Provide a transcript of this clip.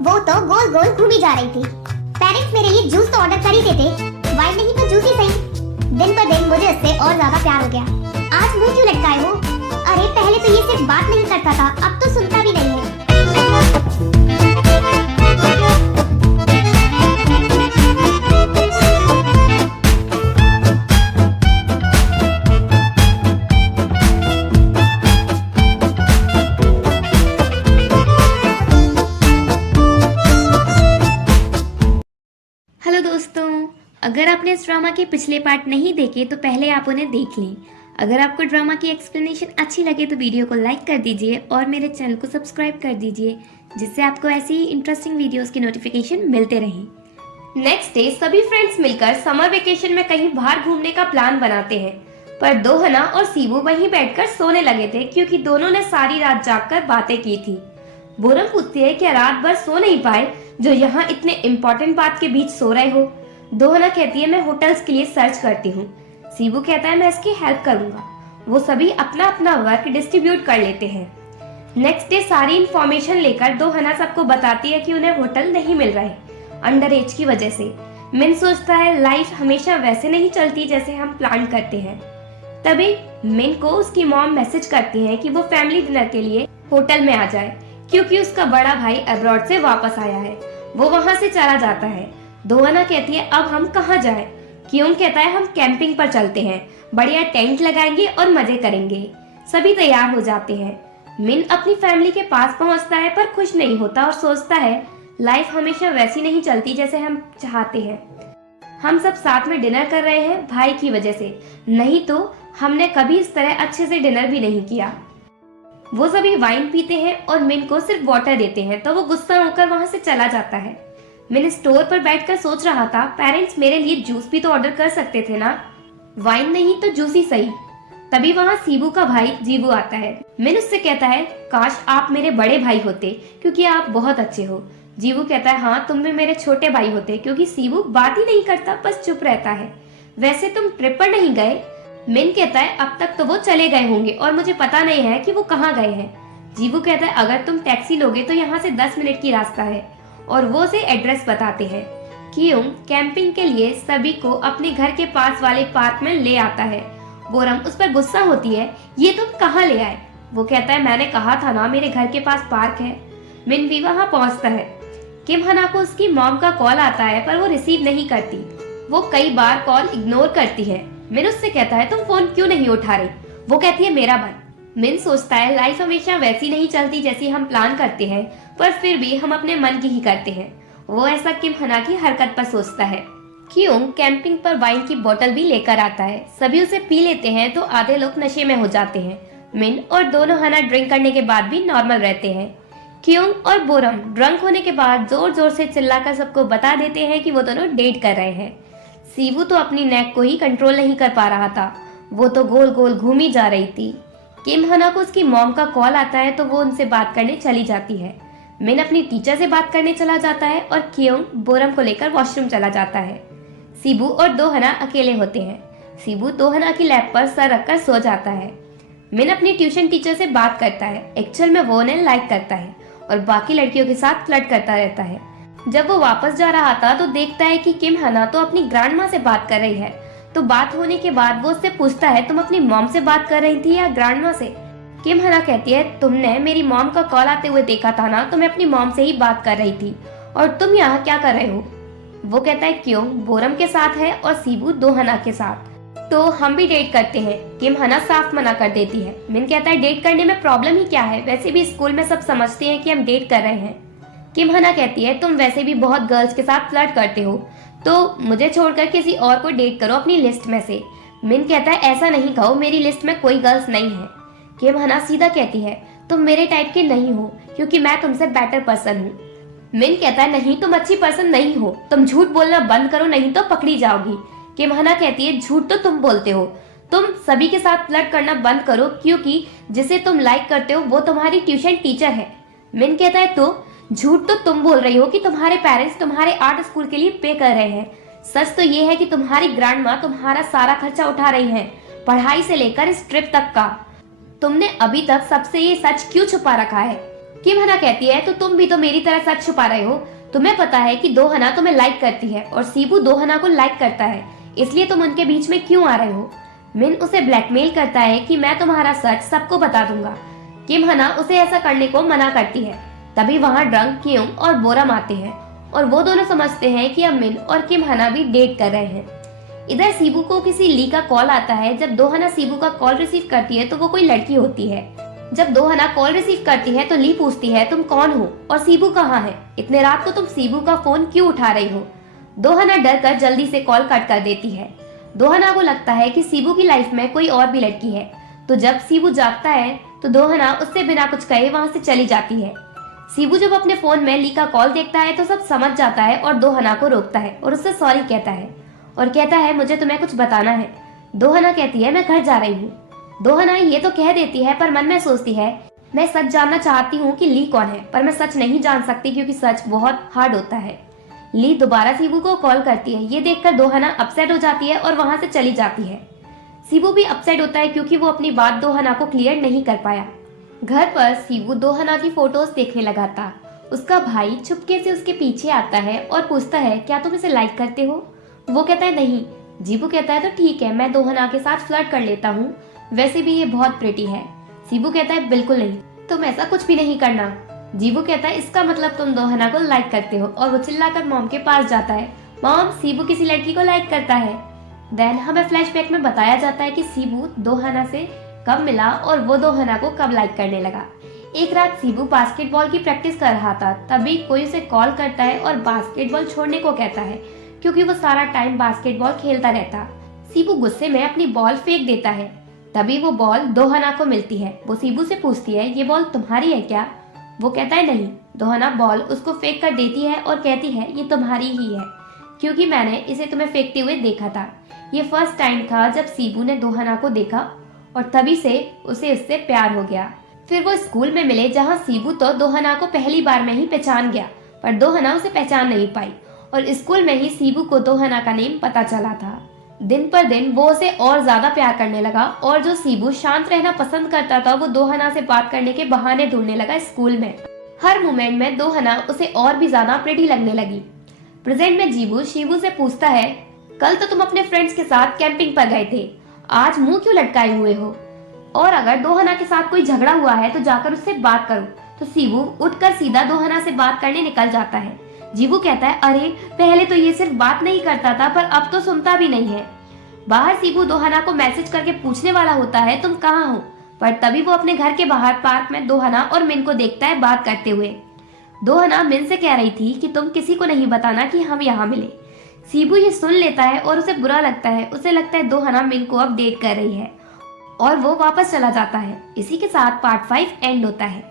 वो तो गोल गोल घूमी जा रही थी। पेरेंट्स मेरे लिए जूस तो ऑर्डर कर ही देते, वाइन नहीं तो जूस ही सही। दिन पर दिन मुझे उससे और ज्यादा प्यार हो गया। आज मुंह क्यों लटकाए हो? अरे पहले तो ये सिर्फ बात नहीं करता था, अब तो सुनता भी नहीं है। हेलो दोस्तों, अगर आपने इस ड्रामा के पिछले पार्ट नहीं देखे तो पहले आप उन्हें देख लें। अगर आपको ड्रामा की एक्सप्लेनेशन अच्छी लगे तो वीडियो को लाइक कर दीजिए और मेरे चैनल को सब्सक्राइब कर दीजिए, जिससे आपको ऐसी ही इंटरेस्टिंग वीडियोस की नोटिफिकेशन मिलते रहें। नेक्स्ट डे सभी फ्रेंड्स मिलकर समर वेकेशन में कहीं बाहर घूमने का प्लान बनाते हैं, पर दोहना और सीबू वहीं बैठकर सोने लगे थे क्योंकि दोनों ने सारी रात जागकर बातें की थी। बोरम पूछती है कि रात भर सो नहीं पाए जो यहाँ इतने इम्पोर्टेंट बात के बीच सो रहे हो। दोहना कहती है मैं होटल्स के लिए सर्च करती हूँ। सीबू कहता है मैं इसकी हेल्प करूंगा। वो सभी अपना अपना वर्क डिस्ट्रीब्यूट कर लेते हैं। नेक्स्ट डे सारी इंफॉर्मेशन लेकर दोहना सबको बताती है कि उन्हें होटल नहीं मिल रहे अंडर एज की वजह से। मिन सोचता है लाइफ हमेशा वैसे नहीं चलती जैसे हम प्लान करते हैं। तभी मिन को उसकी मॉम मैसेज करती है कि वो फैमिली डिनर के लिए होटल में आ जाए क्योंकि उसका बड़ा भाई अब्रॉड से वापस आया है। वो वहां से चला जाता है। दोहना कहती है अब हम कहाँ जाएं? क्यों कहता है हम कैंपिंग पर चलते हैं, बढ़िया टेंट लगाएंगे और मजे करेंगे। सभी तैयार हो जाते हैं। मिन अपनी फैमिली के पास पहुंचता है पर खुश नहीं होता और सोचता है लाइफ हमेशा वैसी नहीं चलती जैसे हम चाहते हैं। हम सब साथ में डिनर कर रहे हैं भाई की वजह से, नहीं तो हमने कभी इस तरह अच्छे से डिनर भी नहीं किया। वो सभी वाइन पीते हैं और मिन को सिर्फ वाटर देते हैं तो वो गुस्सा होकर वहां से चला जाता है। मिन स्टोर पर बैठकर सोच रहा था पेरेंट्स मेरे लिए जूस भी तो ऑर्डर कर सकते थे ना, वाइन नहीं तो जूस ही सही। तभी वहां सीबू का भाई जीबू आता है। मिन उससे कहता है काश आप मेरे बड़े भाई होते क्योंकि आप बहुत अच्छे हो। जीबू कहता है हाँ तुम भी मेरे छोटे भाई होते क्योंकि सीबू बात ही नहीं करता, बस चुप रहता है। वैसे तुम ट्रिप पर नहीं गए? मिन कहता है अब तक तो वो चले गए होंगे और मुझे पता नहीं है कि वो कहाँ गए हैं। जीबू कहता है अगर तुम टैक्सी लोगे तो यहाँ से 10 मिनट की रास्ता है और वो उसे एड्रेस बताते हैं। कियोंग कैंपिंग के लिए सभी को अपने घर के पास वाले पार्क में ले आता है। बोरम उस पर गुस्सा होती है ये तुम कहाँ ले आए? वो कहता है मैंने कहा था ना मेरे घर के पास पार्क है। मिन भी वहाँ पहुँचता है। किम हना को उसकी मॉम का कॉल आता है पर वो रिसीव नहीं करती। वो कई बार कॉल इग्नोर करती है। मिन उससे कहता है तुम फोन क्यों नहीं उठा रही? वो कहती है मेरा मन। मिन सोचता है लाइफ हमेशा वैसी नहीं चलती जैसी हम प्लान करते हैं, पर फिर भी हम अपने मन की ही करते हैं। वो ऐसा किम हना की हरकत पर सोचता है। कियोंग कैंपिंग पर वाइन की बोतल भी लेकर आता है। सभी उसे पी लेते हैं तो आधे लोग नशे में हो जाते हैं। मिन और दोनों हना ड्रिंक करने के बाद भी नॉर्मल रहते हैं। कियोंग और बोरम ड्रंक होने के बाद जोर जोर से चिल्लाकर सबको बता देते हैं कि वो दोनों डेट कर रहे हैं। सीबू तो अपनी नेक को ही कंट्रोल नहीं कर पा रहा था, वो तो गोल गोल घूमी जा रही थी। किम हना को उसकी मॉम का कॉल आता है तो वो उनसे बात करने चली जाती है। मिन अपनी टीचर से बात करने चला जाता है और कियोंग बोरम को लेकर वॉशरूम चला जाता है। सीबू और दोहना अकेले होते हैं। सीबू दोहना की लैप पर सर रखकर सो जाता है। मिन अपनी ट्यूशन टीचर से बात करता है। एक्चुअल में वो उन्हें लाइक करता है और बाकी लड़कियों के साथ फ्लर्ट करता रहता है। जब वो वापस जा रहा था तो देखता है कि किम हना तो अपनी ग्रैंड माँ से बात कर रही है। तो बात होने के बाद वो उससे पूछता है तुम अपनी मॉम से बात कर रही थी या ग्रैंड माँ से? किम हना कहती है तुमने मेरी मॉम का कॉल आते हुए देखा था ना, तो मैं अपनी मॉम से ही बात कर रही थी और तुम यहाँ क्या कर रहे हो? वो कहता है क्यों, बोरम के साथ है और सीबू दोहना के साथ, तो हम भी डेट करते हैं। किम हना साफ मना कर देती है। मिन कहता है डेट करने में प्रॉब्लम ही क्या है, वैसे भी स्कूल में सब समझते हैं कि हम डेट कर रहे हैं। किम हना कहती है तुम वैसे भी बहुत गर्ल्स के साथ फ्लर्ट करते हो, तो मुझे छोड़कर किसी और को डेट करो अपनी लिस्ट में से। मिन कहता है ऐसा नहीं कहो, मेरी लिस्ट में कोई गर्ल्स नहीं है। किम हना सीधा कहती है तुम मेरे टाइप के नहीं हो क्योंकि मैं तुमसे बेटर पर्सन हूँ। मिन कहता है नहीं तुम अच्छी पर्सन नहीं हो, तुम झूठ बोलना बंद करो नहीं तो पकड़ी जाओगी। किम हना कहती है झूठ तो तुम बोलते हो, तुम सभी के साथ फ्लर्ट करना बंद करो क्योंकि जिसे तुम लाइक करते हो वो तुम्हारी ट्यूशन टीचर है। मिन कहता है तो झूठ तो तुम बोल रही हो कि तुम्हारे पेरेंट्स तुम्हारे आर्ट स्कूल के लिए पे कर रहे हैं। सच तो ये है कि तुम्हारी ग्रैंड माँ तुम्हारा सारा खर्चा उठा रही है, पढ़ाई से लेकर इस ट्रिप तक का। तुमने अभी तक सबसे ये सच क्यों छुपा रखा है? किम हना कहती है तो तुम भी तो मेरी तरह सच छुपा रहे हो। तुम्हें पता है कि दो हना तुम्हें लाइक करती है और सीबू दो हना को लाइक करता है, इसलिए तुम उनके बीच में क्यों आ रहे हो। मिन उसे ब्लैकमेल करता है कि मैं तुम्हारा सच सबको बता दूंगा। किम हना उसे ऐसा करने को मना करती है। तभी वहाँ ड्रंक क्योंग और बोरम आते हैं और वो दोनों समझते हैं कि अब मिन और किम हना भी डेट कर रहे हैं। इधर सीबू को किसी ली का कॉल आता है। जब दो हना सीबू का कॉल रिसीव करती है तो वो कोई लड़की होती है। जब दो हना कॉल रिसीव करती है तो ली पूछती है तुम कौन हो और सीबू कहाँ है, इतने रात को तुम सीबू का फोन क्यों उठा रही हो। दो हना डर कर जल्दी से कॉल कट कर देती है। दो हना को लगता है कि सीबू की लाइफ में कोई और भी लड़की है, तो जब सीबू जागता है तो दो हना उससे बिना कुछ कहे वहां से चली जाती है। सीबू जब अपने फोन में ली का कॉल देखता है तो सब समझ जाता है और दो हना को रोकता है और उससे सॉरी कहता है और कहता है मुझे तुम्हें कुछ बताना है। दो हना कहती है मैं घर जा रही हूँ। दो हना ये तो कह देती है पर मन में सोचती है मैं सच जानना चाहती हूँ कि ली कौन है, पर मैं सच नहीं जान सकती क्योंकि सच बहुत हार्ड होता है। ली दोबारा सीबू को कॉल करती है। ये देखकर दो हना अपसेट हो जाती है और वहां से चली जाती है। सीबू भी अपसेट होता है क्योंकि वो अपनी बात दो हना को क्लियर नहीं कर पाया। घर पर सीबू दो हना की फोटोज देखने लगा था। उसका भाई चुपके से उसके पीछे आता है और पूछता है क्या तुम इसे लाइक करते हो। वो कहता है नहीं। जीबू कहता है तो ठीक है, मैं दो हना के साथ फ्लर्ट कर लेता हूँ, वैसे भी ये बहुत प्रिटी है। सीबू कहता है बिल्कुल नहीं, तुम ऐसा कुछ भी नहीं करना। जीबू कहता है इसका मतलब तुम दो हना को लाइक करते हो और वो चिल्लाकर मॉम के पास जाता है। मॉम, सीबू किसी लड़की को लाइक करता है। देन हमें फ्लैशबैक में बताया जाता है कि सीबू दो हना से कब मिला और वो दो हना को कब लाइक करने लगा। एक रात सीबू बास्केटबॉल की प्रैक्टिस कर रहा था, तभी कोई उसे कॉल करता है और बास्केटबॉल छोड़ने को कहता है क्योंकि वो सारा टाइम बास्केटबॉल खेलता रहता। सीबू गुस्से में अपनी बॉल फेंक देता है। तभी वो बॉल दो हना को मिलती है। वो सीबू से पूछती है ये बॉल तुम्हारी है क्या। वो कहता है नहीं। दो हना बॉल उसको फेंक कर देती है और कहती है ये तुम्हारी ही है क्योंकि मैंने इसे तुम्हें फेंकते हुए देखा था। ये फर्स्ट टाइम था जब सीबू ने दो हना को देखा और तभी से उसे उससे प्यार हो गया। फिर वो स्कूल में मिले जहाँ सीबू तो दो हना को पहली बार में ही पहचान गया, पर दो हना उसे पहचान नहीं पाई और स्कूल में ही सीबू को दो हना का नेम पता चला था। दिन पर दिन वो उसे और ज्यादा प्यार करने लगा और जो सीबू शांत रहना पसंद करता था वो दो हना से बात करने के बहाने ढूंढने लगा स्कूल में। हर मोमेंट में दो हना उसे और भी ज्यादा प्रिटी लगने लगी। प्रेजेंट में जीबू शीबू से पूछता है कल तो तुम अपने फ्रेंड्स के साथ कैंपिंग पर गए थे, आज मुंह क्यों लटकाए हुए हो, और अगर दो हना के साथ कोई झगड़ा हुआ है तो जाकर उससे बात करो। तो सीबू उठकर सीधा दो हना से बात करने निकल जाता है। जीबू कहता है अरे पहले तो ये सिर्फ बात नहीं करता था पर अब तो सुनता भी नहीं है। बाहर सीबू दो हना को मैसेज करके पूछने वाला होता है तुम कहाँ हो, पर तभी वो अपने घर के बाहर पार्क में दो हना और मिन को देखता है बात करते हुए। दो हना मिन से कह रही थी कि तुम किसी को नहीं बताना कि हम यहाँ मिले। सीबू ये सुन लेता है और उसे बुरा लगता है। उसे लगता है दो हना मिन को अब डेट कर रही है और वो वापस चला जाता है। इसी के साथ पार्ट 5 एंड होता है।